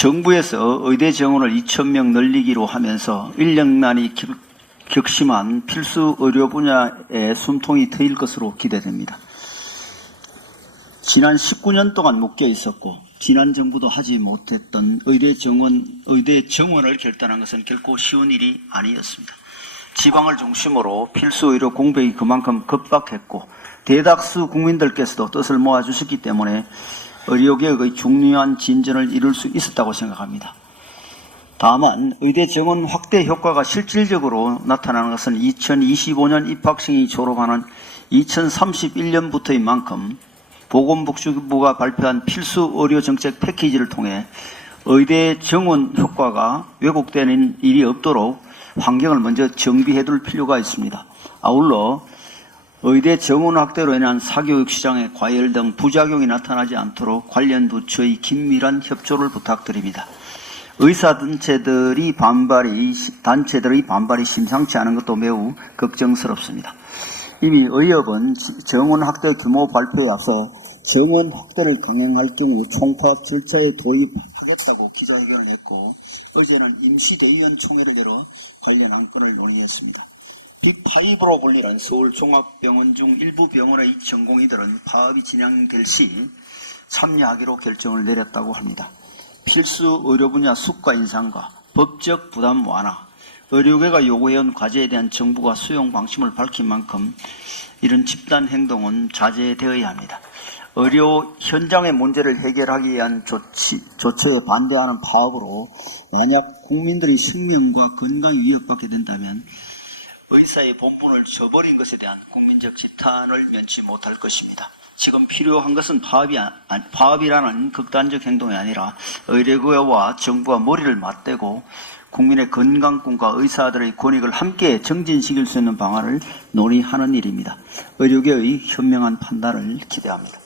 정부에서 의대 정원을 2,000명 늘리기로 하면서 인력난이 격- 격심한 필수 의료 분야에 숨통이 트일 것으로 기대됩니다. 지난 19년 동안 묶여 있었고 지난 정부도 하지 못했던 의대 정원 의대 정원을 결단한 것은 결코 쉬운 일이 아니었습니다. 지방을 중심으로 필수 의료 공백이 그만큼 급박했고 대다수 국민들께서도 뜻을 모아 주셨기 때문에 의료개혁의 중요한 진전을 이룰 수 있었다고 생각합니다. 다만 의대 정원 확대 효과가 실질적으로 나타나는 것은 2025년 입학생이 졸업하는 2031년부터인 만큼 보건복지부가 발표한 필수 의료 정책 패키지를 통해 의대 정원 효과가 왜곡되는 일이 없도록 환경을 먼저 정비해 둘 필요가 있습니다. 아울러 의대 정원 확대로 인한 사교육 시장의 과열 등 부작용이 나타나지 않도록 관련 부처의 긴밀한 협조를 부탁드립니다. 의사 단체들이 반발이, 단체들의 반발이 심상치 않은 것도 매우 걱정스럽습니다. 이미 의협은 정원 확대 규모 발표에 앞서 정원 확대를 강행할 경우 총파업 절차에 도입하겠다고 기자회견을 했고 어제는 임시대의원 총회를 열어 관련 안건을 논의했습니다. 빅5로 불리는 서울종합병원 중 일부 병원의 전공의들은 파업이 진행될 시 참여하기로 결정을 내렸다고 합니다. 필수 의료 분야 수가 인상과 법적 부담 완화, 의료계가 요구해온 과제에 대한 정부가 수용 방침을 밝힌 만큼 이런 집단 행동은 자제되어야 합니다. 의료 현장의 문제를 해결하기 위한 조치, 조처에 반대하는 파업으로 만약 국민들의 생명과 건강이 위협받게 된다면 의사의 본분을 저버린 것에 대한 국민적 지탄을 면치 못할 것입니다. 지금 필요한 것은 파업이, 파업이라는 극단적 행동이 아니라 의료계와 정부가 머리를 맞대고 국민의 건강권과 의사들의 권익을 함께 정진시킬 수 있는 방안을 논의하는 일입니다. 의료계의 현명한 판단을 기대합니다.